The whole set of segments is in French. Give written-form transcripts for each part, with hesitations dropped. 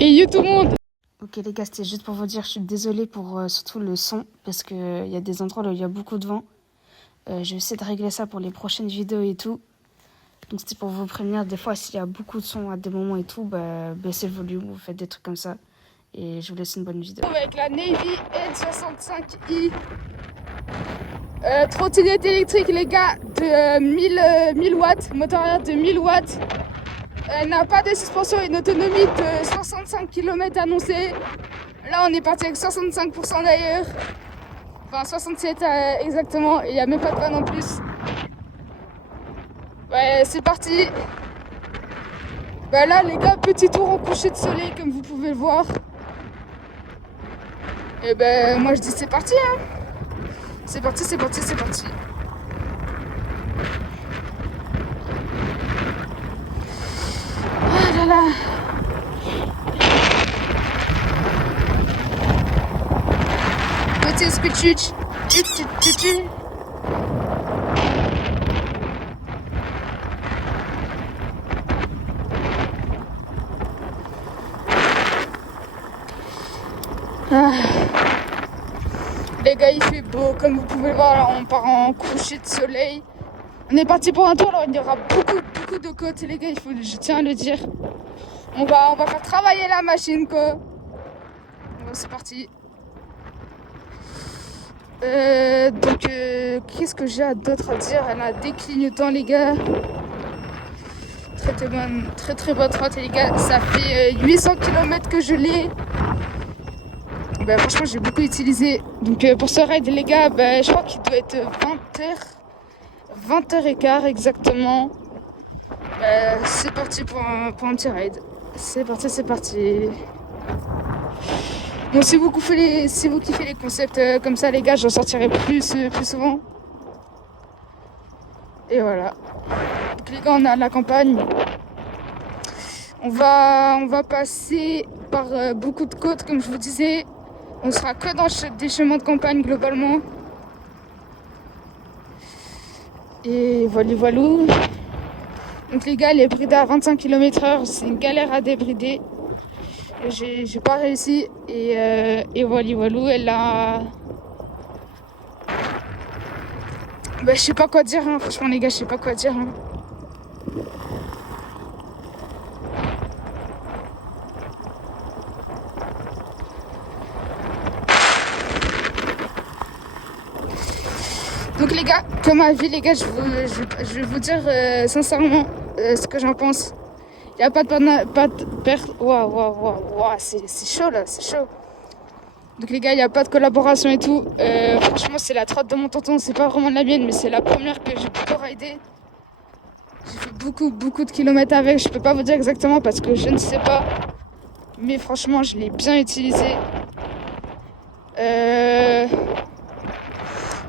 Et yo tout le monde! Ok les gars, c'était juste pour vous dire, je suis désolée pour surtout le son, parce qu'il y a des endroits où il y a beaucoup de vent. Je vais essayer de régler ça pour les prochaines vidéos et tout. Donc c'était pour vous prévenir, des fois s'il y a beaucoup de son à des moments et tout, baissez le volume, vous faites des trucs comme ça. Et je vous laisse une bonne vidéo. Avec la Navy N65i. Trottinette électrique les gars, de 1000 watts, moteur arrière de 1000 watts. Elle n'a pas de suspension, une autonomie de 65 km annoncée. Là on est parti avec 65% d'ailleurs. Enfin 67 exactement, et il n'y a même pas de panne en plus. Ouais, c'est parti. Bah là les gars, petit tour en coucher de soleil comme vous pouvez le voir. Et ben moi je dis c'est parti hein. C'est parti, c'est parti, c'est parti. Ah là là. Petit speech. Ah. Les gars, il fait beau, comme vous pouvez le voir, là, on part en coucher de soleil. On est parti pour un tour, alors il y aura beaucoup de côtes, les gars, je tiens à le dire. On va faire travailler la machine, quoi. Bon, c'est parti. Qu'est-ce que j'ai d'autre à dire? Elle a des clignotants, les gars. Très bonne trotte, les gars. Ça fait 800 km que je l'ai. Bah, franchement j'ai beaucoup utilisé. Donc pour ce ride les gars, je crois qu'il doit être 20h15 exactement. C'est parti pour un petit ride. C'est parti. Bon, si vous kiffez les concepts comme ça les gars, j'en sortirai plus souvent. Et voilà. Donc les gars, on est à la campagne. On va passer par beaucoup de côtes comme je vous disais. On sera que dans des chemins de campagne globalement. Et voilà. Donc les gars, elle est bridée à 25 km/h. C'est une galère à débrider. J'ai pas réussi. Et voilà. Elle a... je sais pas quoi dire. Hein. Franchement les gars, je sais pas quoi dire. Hein. Donc les gars, comme avis les gars, je vais vous dire sincèrement ce que j'en pense. Il n'y a pas de perte. Waouh, c'est chaud là, c'est chaud. Donc les gars, il n'y a pas de collaboration et tout. Franchement, c'est la trotte de mon tonton, c'est pas vraiment la mienne, mais c'est la première que j'ai pu rider. J'ai fait beaucoup de kilomètres avec, je peux pas vous dire exactement parce que je ne sais pas. Mais franchement, je l'ai bien utilisé.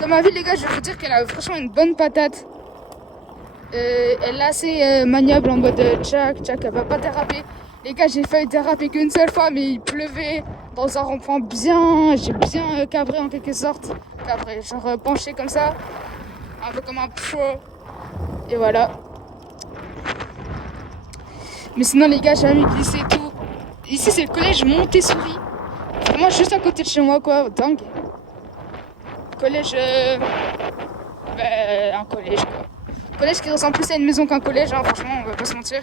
Comme avis les gars, je vais vous dire qu'elle a franchement une bonne patate. Elle est assez maniable en mode tchac, elle va pas déraper. Les gars, j'ai failli déraper qu'une seule fois, mais il pleuvait dans un rond-point j'ai bien cabré en quelque sorte. Cabré, genre penché comme ça, un peu comme un pro. Et voilà. Mais sinon les gars, j'ai jamais glissé et tout. Ici c'est le collège Montessori. Vraiment juste à côté de chez moi quoi, dingue. Collège... un collège quoi. Collège qui ressemble plus à une maison qu'un collège, hein, franchement, on va pas se mentir.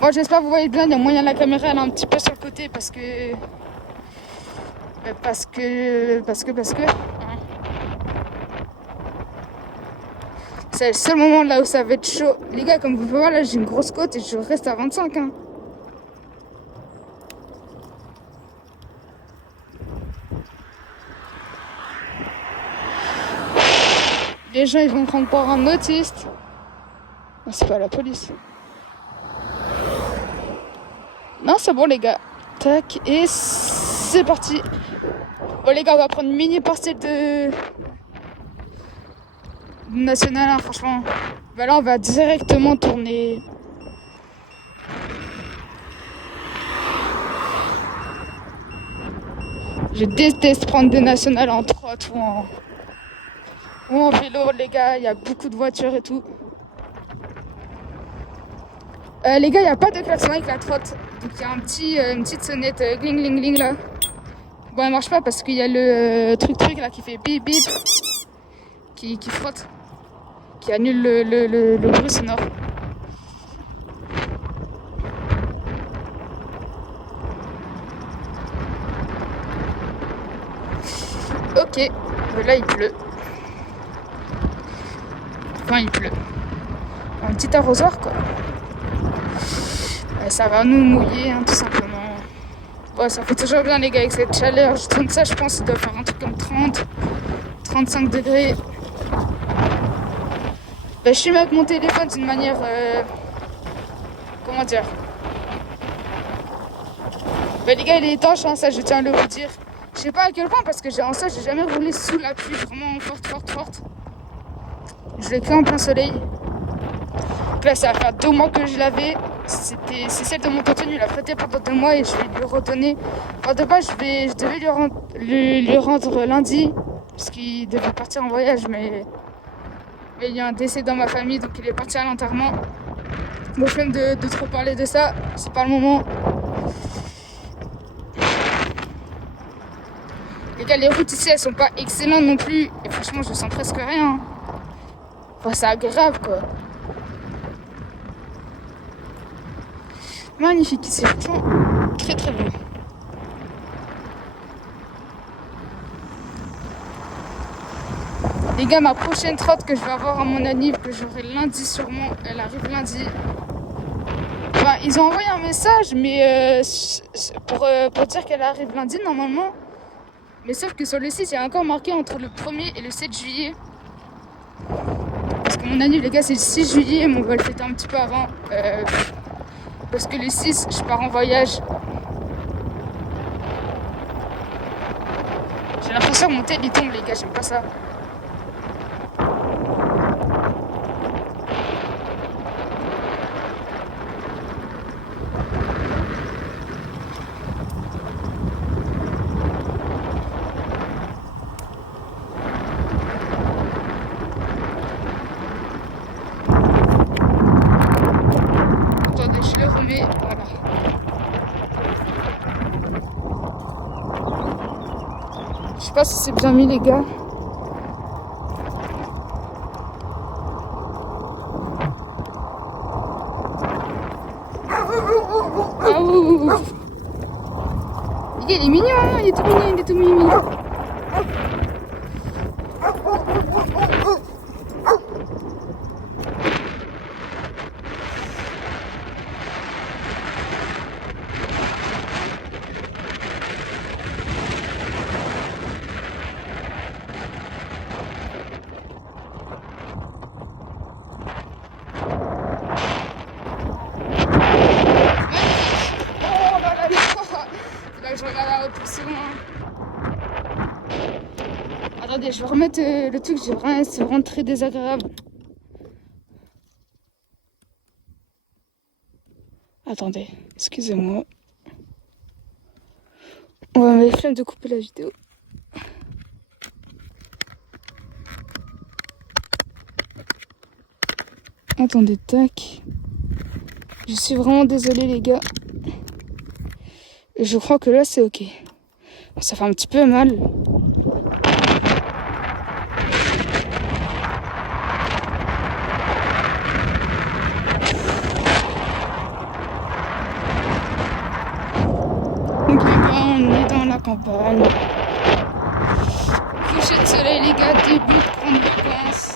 Bon, j'espère que vous voyez bien, il y a moyen la caméra, elle est un petit peu sur le côté parce que... Parce que... C'est le seul moment là où ça va être chaud. Les gars, comme vous pouvez voir, là, j'ai une grosse côte et je reste à 25, hein. Les gens, ils vont prendre pour un autiste. Non, c'est pas la police. Non, c'est bon, les gars. Tac, et c'est parti. Bon, les gars, on va prendre une mini parcelle de national, hein, franchement. Là, on va directement tourner. Je déteste prendre des nationales en trotte ou en vélo, les gars. Il y a beaucoup de voitures et tout. Les gars, il n'y a pas de klaxon avec la trotte. Donc il y a une petite sonnette gling gling gling là. Bon, elle marche pas parce qu'il y a le truc là qui fait bip bip, qui frotte, qui annule le bruit sonore. Ok, là il pleut. Enfin, il pleut. Un petit arrosoir quoi. Ça va nous mouiller, hein, tout simplement. Bon, ça fait toujours bien les gars avec cette chaleur. Je tourne ça, je pense qu'il doit faire un truc comme 35 degrés. Je suis avec mon téléphone d'une manière... comment dire, les gars, il est étanche, hein, ça je tiens à le vous dire. Je sais pas à quel point parce que en ça, j'ai jamais roulé sous la pluie vraiment forte. Je l'ai pris en plein soleil. Donc là, ça va faire 2 mois que je l'avais. C'est celle de mon tonton, il a prêté pendant 2 mois et je vais lui redonner. Enfin, de base, je devais lui rendre lundi parce qu'il devait partir en voyage, mais il y a un décès dans ma famille, donc il est parti à l'enterrement. Bon, flemme de trop parler de ça, c'est pas le moment. Les gars, les routes ici, elles sont pas excellentes non plus. Et franchement, je sens presque rien. Enfin, c'est agréable, quoi. Magnifique ici, franchement, très très beau. Les gars, ma prochaine trotte que je vais avoir à mon anniv, que j'aurai lundi sûrement, elle arrive lundi. Enfin, ils ont envoyé un message, mais pour dire qu'elle arrive lundi normalement. Mais sauf que sur le site, il y a encore marqué entre le 1er et le 7 juillet. Parce que mon anniv, les gars, c'est le 6 juillet, mais on va le fêter un petit peu avant. Parce que le 6, je pars en voyage. J'ai l'impression que mon tel il tombe, les gars, j'aime pas ça. Attendez, je le remets, voilà. Je sais pas si c'est bien mis, les gars. Ah ouh. Il est mignon, hein, il est tout mignon. Je regarde la haute, c'est loin. Attendez, je vais remettre le truc, c'est vraiment très désagréable. Attendez, excusez-moi. On va mettre flemme de couper la vidéo. Attendez, tac. Je suis vraiment désolée les gars. Je crois que là c'est ok. Ça fait un petit peu mal. Donc les gars, on est dans la campagne. Coucher de soleil les gars, début de grande vacances.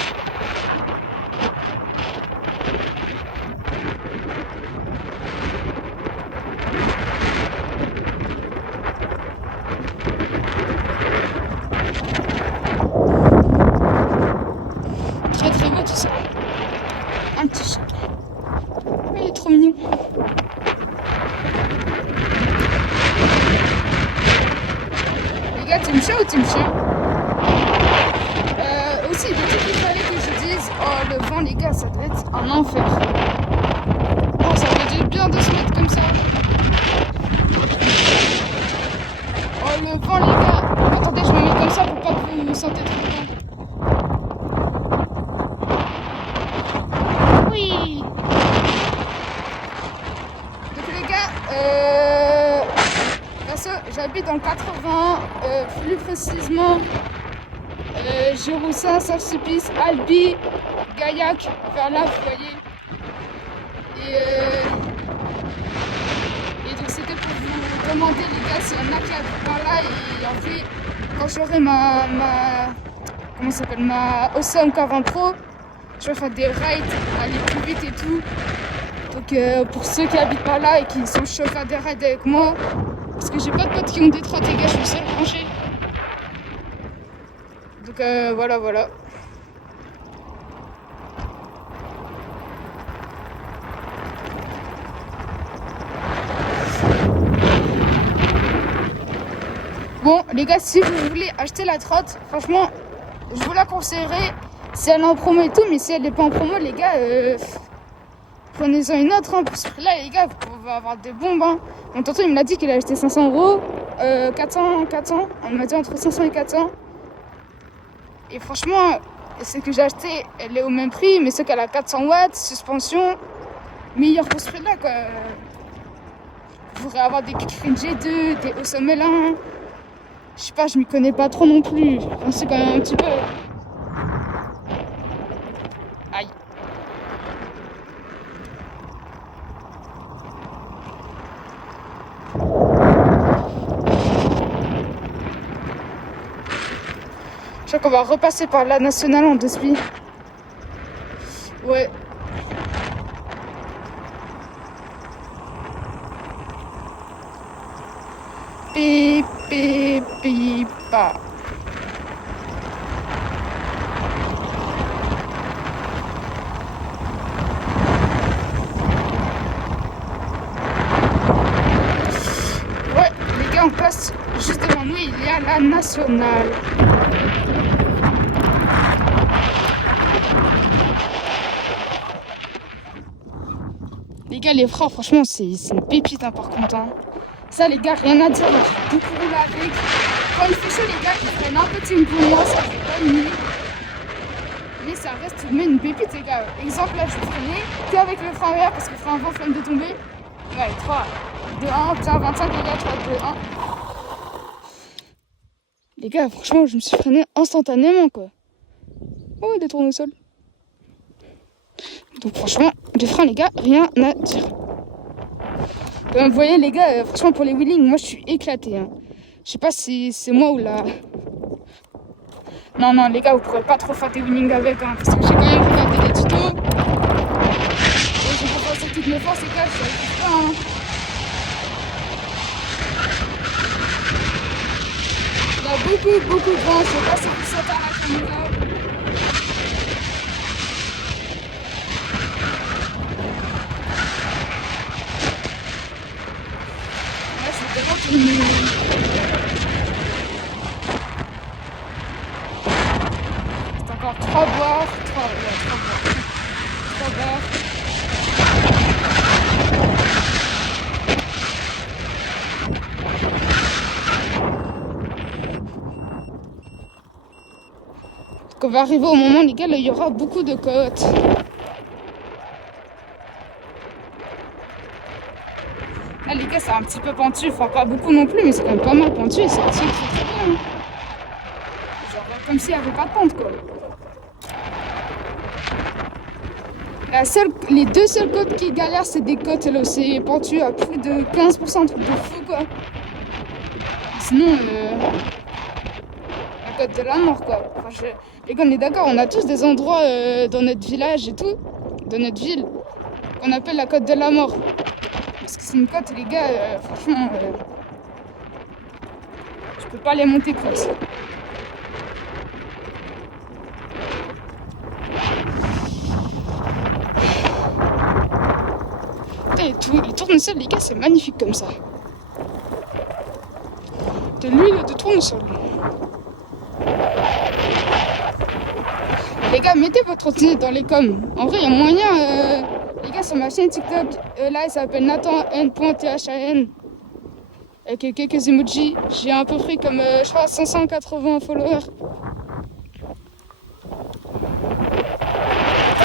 Très beau tout ça. Un petit chat. Il est trop mignon. Les gars, team chat ou team chien? Aussi, le truc qu'il fallait que je dise, oh le vent les gars, ça doit être un enfer. Oh, ça fait du bien de se mettre comme ça. Oh le vent les gars. Attendez, je me mets comme ça pour pas que vous vous sentez trop bien. Oui. J'habite dans le 80, plus précisément Géroussin, Saint-Sulpice, Albi, Gaillac, vers là, vous voyez. Et donc c'était pour vous demander les gars s'il y en a qui habitent par là. Et en fait, quand j'aurai comment ça s'appelle, ma Awesome 40 Pro, je vais faire des rides, aller plus vite et tout. Donc pour ceux qui habitent par là et qui sont chauds à faire des rides avec moi, parce que j'ai pas de potes qui ont des 30 les gars, je suis seule rangée. Donc voilà. Bon les gars, si vous voulez acheter la trotte, franchement, je vous la conseillerais si elle est en promo et tout, mais si elle n'est pas en promo les gars, prenez-en une autre, hein, parce que là les gars, vous pouvez avoir des bombes. Hein. Mon tonton il me l'a dit qu'il a acheté 500 €, 400, on m'a dit entre 500 et 400. Et franchement, celle que j'ai acheté, elle est au même prix, mais celle qu'elle a 400 watts, suspension, meilleure pour ce prix-là quoi. Vous pourrez avoir des Kickfriend G2, des Awesome L1. Je sais pas, je m'y connais pas trop non plus. On sait quand même un petit peu. Aïe. Je crois qu'on va repasser par la nationale en 2 spi. Ouais. Pipa. Ouais, les gars, on passe juste devant nous, il y a la nationale. Les gars, les freins, franchement, c'est une pépite, hein, par contre. Hein. Ça, les gars, rien à dire. J'ai beaucoup roulé avec. Quand il fait chaud, les gars, ils prennent un petit une pour moi, ça fait pas une nuit. Mais ça reste tout de même une pépite, les gars. Exemple, là, je freinais qu'avec le frein arrière parce que le frein avant flemme de tomber. Ouais, 3, 2, 1, tiens, 25, les gars, 3, 2, 1. Les gars, franchement, je me suis freiné instantanément, quoi. Oh, des tournesols. Donc, franchement, les freins, les gars, rien à dire. Vous voyez les gars, franchement pour les wheelings, moi je suis éclaté. Hein. Je sais pas si c'est moi ou là. Non les gars, vous pourrez pas trop faire des wheelings avec, hein, parce que j'ai quand même regardé des tutos. Et j'ai pas sorti toutes mes forces les gars, je suis pas. Hein. Il y a beaucoup de vent, je sais pas si vous sentez à la caméra. C'est encore 3 boires, 3 boires. Donc on va arriver au moment les gars, là il y aura beaucoup de côtes. Là les gars c'est un petit peu pentu, enfin pas beaucoup non plus mais c'est quand même pas mal pentu et ça tient très bien. Genre comme s'il n'y avait pas de pente quoi. Les 2 seules côtes qui galèrent c'est des côtes là où c'est pentu à plus de 15%, un truc de fou quoi. Sinon la côte de la mort quoi. Enfin, les gars on est d'accord, on a tous des endroits dans notre village et tout, dans notre ville, qu'on appelle la côte de la mort. Parce que c'est une côte, les gars, franchement, je peux pas les monter comme ça. Putain, les tournesols, les gars, c'est magnifique comme ça. De l'huile de tournesol. Les gars, mettez votre trottinette dans les coms. En vrai, il y a moyen. Les gars, sur ma chaîne TikTok, là, il s'appelle nathan.than. Avec quelques emojis. J'ai à peu près comme, je crois, 580 followers.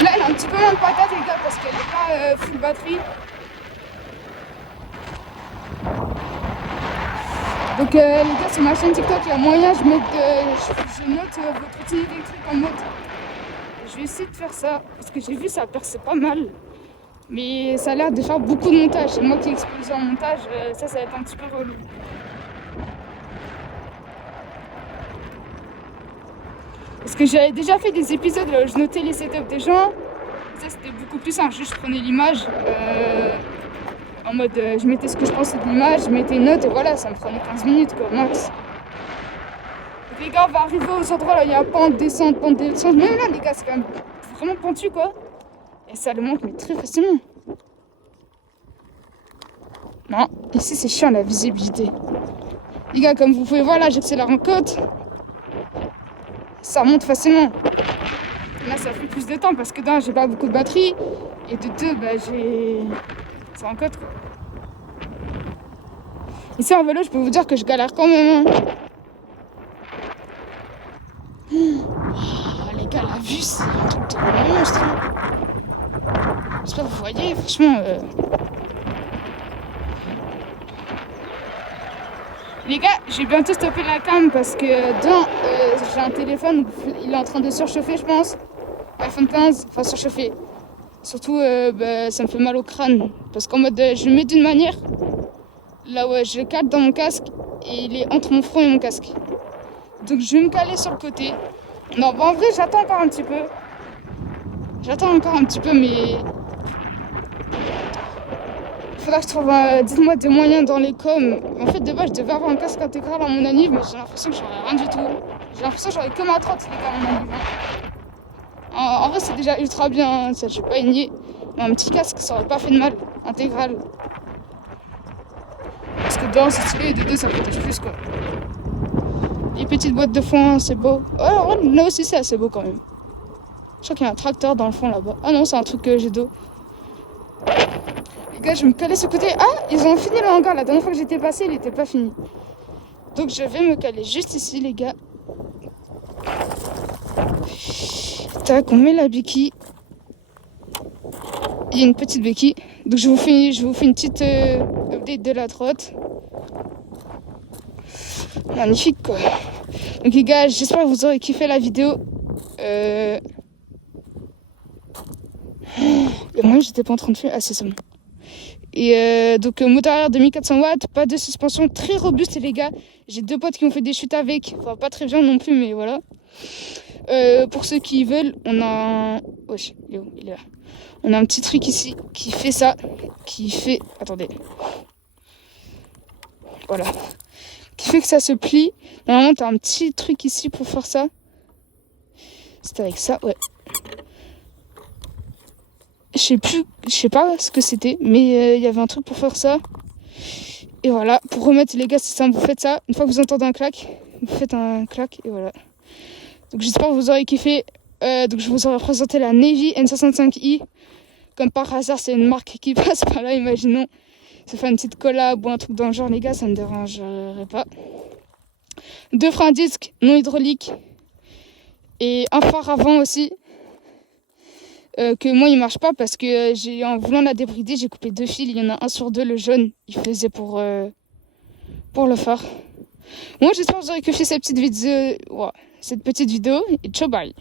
Là, elle a un petit peu moins de patate, les gars, parce qu'elle n'est pas full batterie. Donc les gars, sur ma chaîne TikTok, il y a moyen, je note votre outil électrique en mode. Je vais essayer de faire ça, parce que j'ai vu ça perce pas mal. Mais ça a l'air de faire beaucoup de montage. C'est moi qui ai explosé en montage, ça va être un petit peu relou. Parce que j'avais déjà fait des épisodes où je notais les setups des gens. Ça c'était beaucoup plus simple, juste je prenais l'image en mode je mettais ce que je pensais de l'image, je mettais une note et voilà, ça me prenait 15 minutes quoi, max. Donc les gars, on va arriver aux endroits là, il y a pente, descente, même là les gars c'est quand même vraiment pentu quoi. Et ça le monte mais très facilement. Non, ici c'est chiant la visibilité. Les gars, comme vous pouvez voir là, j'accélère en côte. Ça monte facilement. Là ça fait plus de temps parce que d'un j'ai pas beaucoup de batterie et de deux bah c'est en côte quoi. Ici en vélo je peux vous dire que je galère quand même hein. Oh, les gars la vue c'est un truc de monstre hein. J'espère que vous voyez franchement Les gars, je vais bientôt stopper la cam parce que j'ai un téléphone, il est en train de surchauffer je pense. iPhone 15, enfin surchauffer. Surtout ça me fait mal au crâne. Parce qu'en mode je le mets d'une manière, là ouais je le cale dans mon casque et il est entre mon front et mon casque. Donc je vais me caler sur le côté. Non bon en vrai j'attends encore un petit peu. Mais il faudra que je trouve, dites-moi des moyens dans les coms. En fait, de base, je devais avoir un casque intégral à mon anniv, mais j'ai l'impression que j'aurais rien du tout. J'ai l'impression que j'aurais que ma trotte, les gars, à mon anniv. En vrai, c'est déjà ultra bien, hein, ça, je vais pas nier. Mais un petit casque, ça aurait pas fait de mal, intégral. Parce que d'un, c'est stylé, et de deux, ça protège plus, quoi. Les petites boîtes de foin, c'est beau. Oh, là aussi, c'est assez beau quand même. Je crois qu'il y a un tracteur dans le fond là-bas. Ah non, c'est un truc jet d'eau. Les gars, je vais me caler ce côté. Ah, ils ont fini le hangar. La dernière fois que j'étais passé, il était pas fini. Donc je vais me caler juste ici, les gars. Tac, on met la béquille. Il y a une petite béquille. Donc je vous fais une petite update de la trotte. Magnifique quoi. Donc les gars, j'espère que vous aurez kiffé la vidéo. Et moi j'étais pas en train de faire. Ah c'est bon. Et donc moteur arrière de 1400 watts, pas de suspension, très robuste les gars. J'ai deux potes qui ont fait des chutes avec, enfin pas très bien non plus mais voilà. Pour ceux qui veulent, on a un... Wesh, il est là. On a un petit truc ici qui fait ça, Attendez. Voilà. Qui fait que ça se plie. Normalement t'as un petit truc ici pour faire ça. C'est avec ça, ouais. Je sais pas ce que c'était, mais il y avait un truc pour faire ça. Et voilà, pour remettre les gars, c'est simple, vous faites ça. Une fois que vous entendez un clac, vous faites un clac et voilà. Donc j'espère que vous aurez kiffé. Donc je vous aurai présenté la Navy N65i. Comme par hasard, c'est une marque qui passe par là, imaginons. Ça fait une petite collab ou un truc dans le genre, les gars, ça ne me dérangerait pas. Deux freins à disque non hydrauliques. Et un phare avant aussi. Que moi il marche pas parce que en voulant la débrider j'ai coupé deux fils, il y en a un sur deux, le jaune il faisait pour le phare. Moi j'espère que vous aurez kiffé cette petite vidéo et ciao bye.